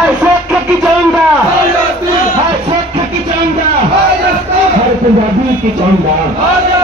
हर सिख की चाहता हर सिख की चाहता हर पंजाबी की चाहता